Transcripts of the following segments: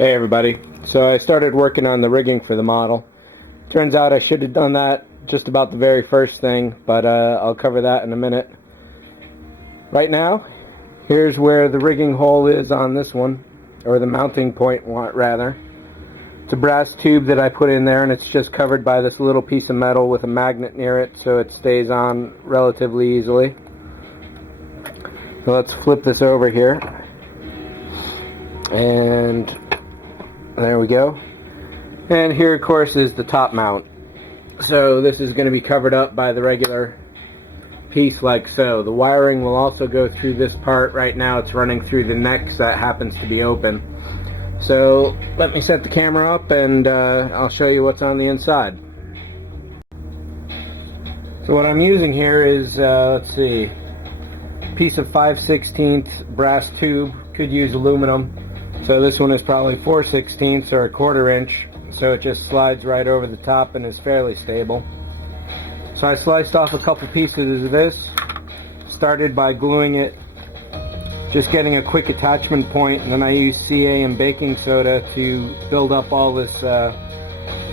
Hey everybody, so I started working on the rigging for the model. Turns out I should have done that just about the very first thing, but I'll cover that in a minute. Right now, here's where the rigging hole is on this one, or the mounting point rather. It's a brass tube that I put in there, and it's just covered by this little piece of metal with a magnet near it so it stays on relatively easily. So let's flip this over here, and there we go. And here of course is the top mount. So this is going to be covered up by the regular piece like so. The wiring will also go through this part. Right now it's running through the neck, so that happens to be open. So let me set the camera up and I'll show you what's on the inside. So what I'm using here is, let's see, a piece of 5/16 brass tube. Could use aluminum. So this one is probably 4/16 or a 1/4 inch, so it just slides right over the top and is fairly stable. So I sliced off a couple pieces of this, started by gluing it, just getting a quick attachment point, and then I used CA and baking soda to build up all this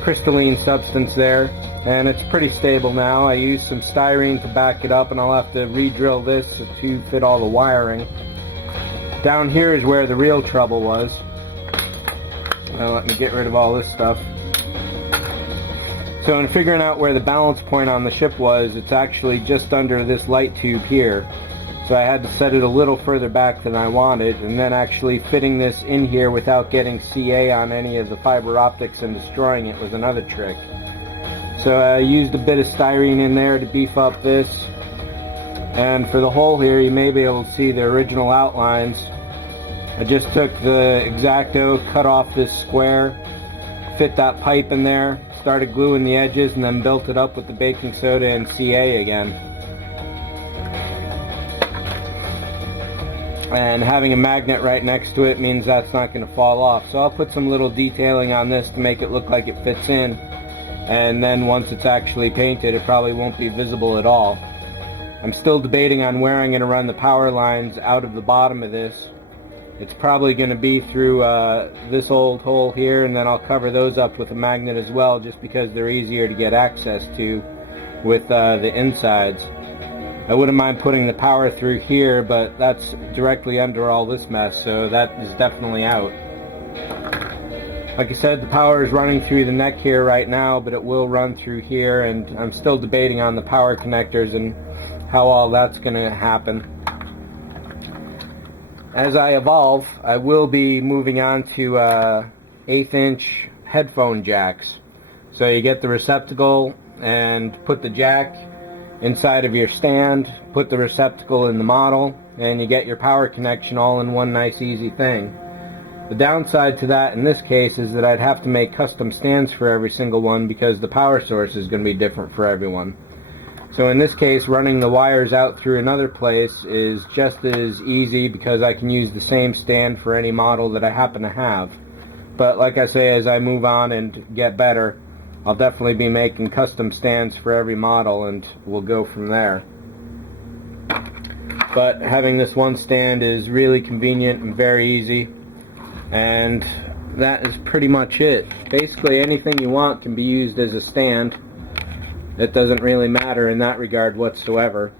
crystalline substance there, and it's pretty stable now. I used some styrene to back it up, and I'll have to re-drill this to fit all the wiring. Down here is where the real trouble was. Now let me get rid of all this stuff. So in figuring out where the balance point on the ship was, it's actually just under this light tube here. So I had to set it a little further back than I wanted, and then actually fitting this in here without getting CA on any of the fiber optics and destroying it was another trick. So I used a bit of styrene in there to beef up this. And for the hole here, you may be able to see the original outlines. I just took the X-Acto, cut off this square, fit that pipe in there, started gluing the edges, and then built it up with the baking soda and CA again. And having a magnet right next to it means that's not going to fall off. So I'll put some little detailing on this to make it look like it fits in. And then once it's actually painted, it probably won't be visible at all. I'm still debating on where I'm going to run the power lines out of the bottom of this. It's probably going to be through this old hole here, and then I'll cover those up with a magnet as well, just because they're easier to get access to with the insides. I wouldn't mind putting the power through here, but that's directly under all this mess, so that is definitely out. Like I said, the power is running through the neck here right now, but it will run through here, and I'm still debating on the power connectors and how all that's going to happen. As I evolve, I will be moving on to 1/8 inch headphone jacks. So you get the receptacle and put the jack inside of your stand, put the receptacle in the model, and you get your power connection all in one nice easy thing. The downside to that in this case is that I'd have to make custom stands for every single one because the power source is going to be different for everyone. So in this case, running the wires out through another place is just as easy because I can use the same stand for any model that I happen to have. But like I say, as I move on and get better, I'll definitely be making custom stands for every model, and we'll go from there. But having this one stand is really convenient and very easy, and that is pretty much it. Basically anything you want can be used as a stand. It doesn't really matter in that regard whatsoever.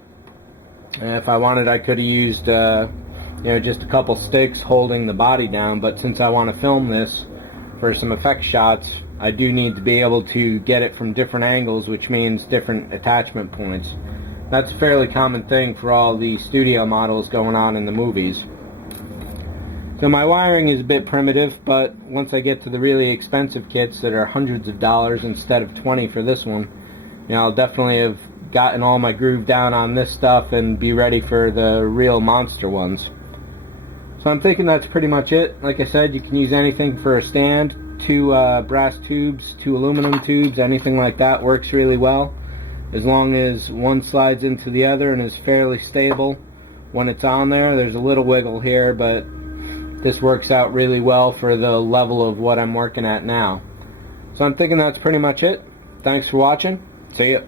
And if I wanted, I could have used just a couple sticks holding the body down, but since I want to film this for some effect shots, I do need to be able to get it from different angles, which means different attachment points. That's a fairly common thing for all the studio models going on in the movies. So my wiring is a bit primitive, but once I get to the really expensive kits that are hundreds of dollars instead of 20 for this one, I'll definitely have gotten all my groove down on this stuff and be ready for the real monster ones. So I'm thinking that's pretty much it. Like I said, you can use anything for a stand. 2 brass tubes, 2 aluminum tubes, anything like that works really well. As long as one slides into the other and is fairly stable when it's on there. There's a little wiggle here, but this works out really well for the level of what I'm working at now. So I'm thinking that's pretty much it. Thanks for watching. See ya.